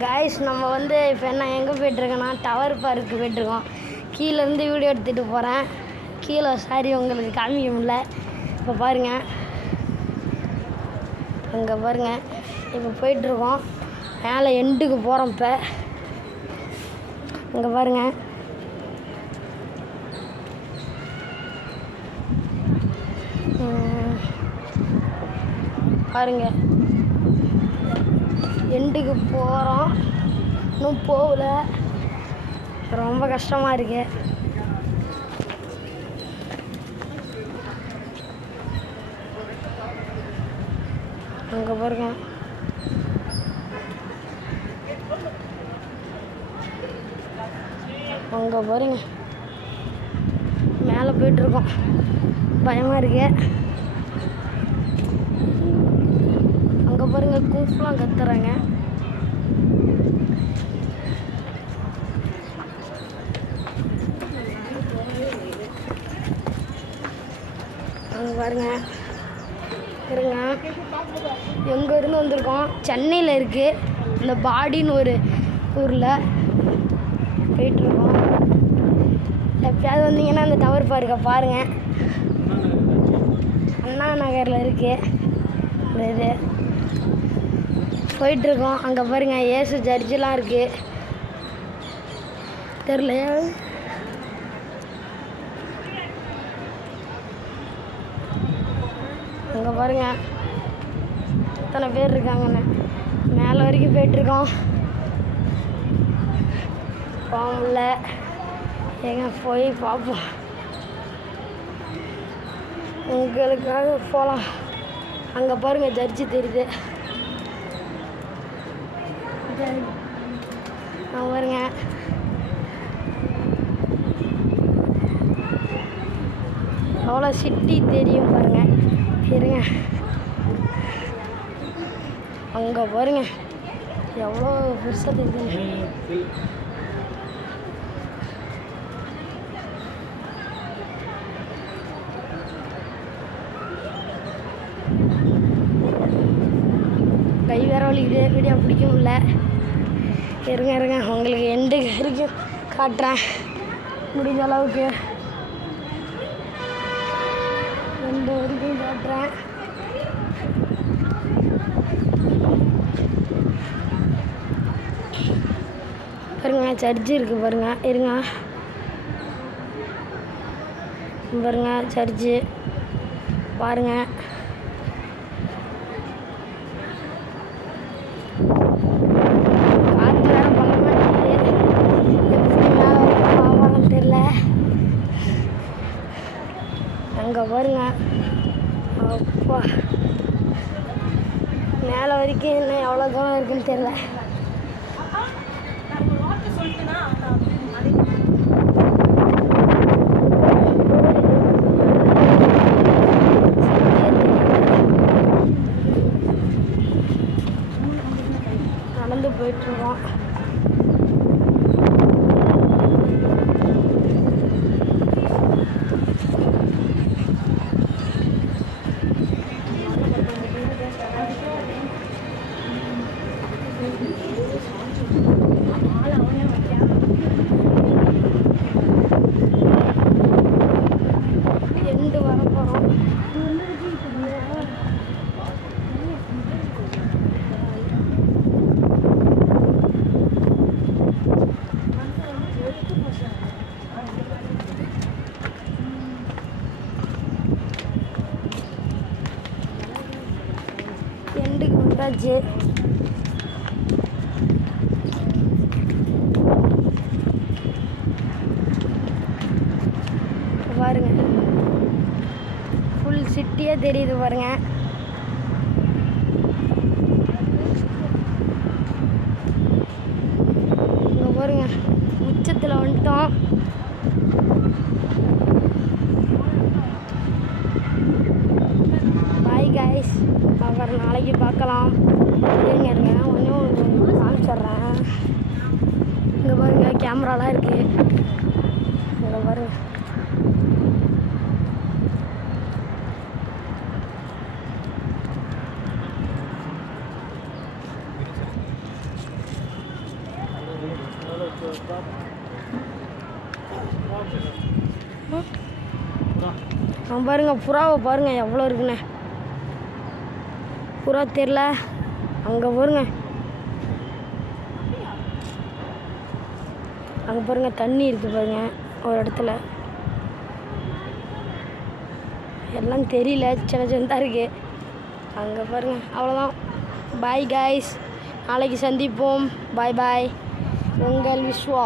Guys நம்ம வந்து இப்போ என்ன எங்கே போய்ட்டுருக்கோன்னா டவர் பார்க்கு போய்ட்டுருக்கோம். கீழேருந்து வீடியோ எடுத்துகிட்டு போகிறேன். கீழே சாரி உங்களுக்கு காமிக்க முடியல. இப்போ பாருங்கள், அங்கே பாருங்கள், இப்போ போய்ட்டுருக்கோம். மேலே எண்டுக்கு போகிறோம். இப்போ அங்கே பாருங்கள், பாருங்கள் எண்டுக்கு போகிறோம். இன்னும் போகல, ரொம்ப கஷ்டமாக இருக்கு. அங்கே பாருங்க, அங்கே பாருங்க, மேலே போய்ட்டுருக்கோம். பயமாக இருக்கு. அங்கே பாருங்கள், கூஃப்லாம் கத்துறாங்க. அங்கே பாருங்க, இருங்க, எங்கேருந்து வந்திருக்கோம், சென்னையில் இருக்குது. இந்த பாடின்னு ஒரு ஊரில் போயிட்டுருக்கோம். எப்பயாவது வந்தீங்கன்னா அந்த டவர் பார்க்க பாருங்கள். அண்ணா நகரில் இருக்குது இந்த இது. போயிட்டுருக்கோம். அங்கே பாருங்கள், ஏசு சர்ச்செலாம் இருக்குது. தெரியலையா? அங்கே பாருங்கள், எத்தனை பேர் இருக்காங்கன்னு. மேலே வரைக்கும் போய்ட்டுருக்கோம். போகல, எங்க போய் பார்ப்போம். உங்களுக்காக போகலாம். அங்கே பாருங்கள், சர்ச்சு தெரியுது. பாருங்க, எவ்வளோ சிட்டி தெரியும் பாருங்க. இருங்க, அங்கே பாருங்க, எவ்வளோ பெருசாக தெரியுது. கை வேற வலிக்குது, வீடியோ பிடிக்க முடியல. இருங்க இருங்க, உங்களுக்கு எண்டு வரைக்கும் காட்டுறேன் முடிஞ்ச அளவுக்கு. எண்டு வரைக்கும் காட்டுறேன். பாருங்க, சர்ச்சு இருக்குது பாருங்க. இருங்க பாருங்க, சர்ச்சு பாருங்க. காற்று வேற பண்ண மாட்டேங்குது, எப்படி மேலே ஆவாங்கன்னு தெரியல. அங்கே பாருங்க, அப்பா மேலே வரைக்கும் இன்னும் எவ்வளோ தூரம் இருக்குன்னு தெரியல. நடந்து போயிட்டுருக்கோம். எண்டு வர போகிறோம். எண்டுக்கு வந்தாச்சு. பாருங்க, ஃபுல் சிட்டியே தெரியுது பாருங்க. இங்கே பாருங்க, உச்சத்தில் வந்துட்டோம். பாய் காய்ஸ், அப்புறம் நாளைக்கு பார்க்கலாம். இருங்க இருங்க, கொஞ்சம் காமிச்சிட்றேன். இங்கே பாருங்க, கேமராலாம் இருக்குது. இங்கே பாருங்க, பாருங்க புறாவை பாருங்க எவ்வளோ இருக்குண்ணே. புறா தெரில அங்கே பாருங்க. அங்கே பாருங்க தண்ணி இருக்குது பாருங்க ஒரு இடத்துல. எல்லாம் தெரியல, சின்ன சின்னதாக இருக்குது. அங்கே பாருங்க. அவ்வளோதான். பாய் காய்ஸ், நாளைக்கு சந்திப்போம். பாய் பாய். உங்கள் விஸ்வா.